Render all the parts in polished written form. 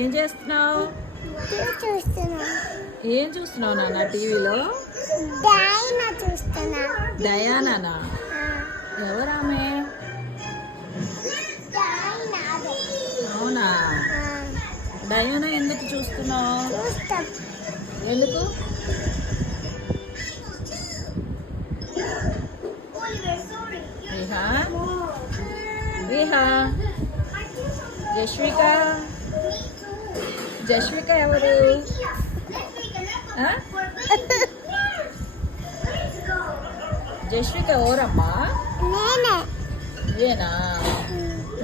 ఏం చేస్తున్నావు? చూస్తున్నా. ఏం చూస్తున్నావు నాన్న టీవీలో? డైనా చూస్తున్నా. డయానానా? ఎవరామె? డైనా అదే. అవునా? డయానా ఎందుకు చూస్తున్నావు? చూస్తాం. ఎందుకు? విహా విహా జస్విక జస్విక ఎవరు? ఆ? జస్విక ఎవరమ్మా? నేనే. నువ్వేనా?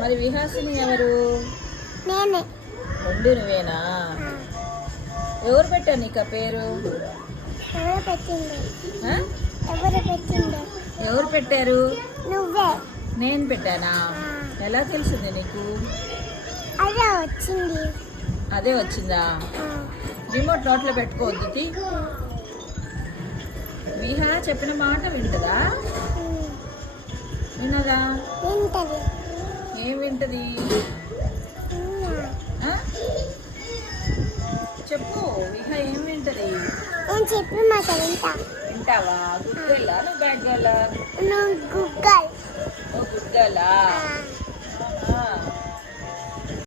మరి విహాసిని ఎవరు? నేనే. రెండు నువ్వేనా? ఎవరు పెట్టారు నీకు ఆ పేరు? ఎవరు పెట్టిండు? ఆ? ఎవరు పెట్టిండు? ఎవరు పెట్టారు? నువ్వే. నేను పెట్టానా? ఎలా తెలిసింది నీకు? అదే వచ్చింది. అదే వచ్చిందా? రిమోట్ నోట్లో పెట్టుకోవద్దు తీ. విహా చెప్పిన మాట వింటదా? వినదా? వింటది. ఏం వింటది? ఆ? చెప్పు, విహా ఏం వింటది? నేను చెప్పిన మాట వింటా. వింటావా? గుడ్ గర్లా నువ్వు బ్యాడ్ గర్లా? నువ్వు గూగల్. ఓ గుడ్ గర్లా?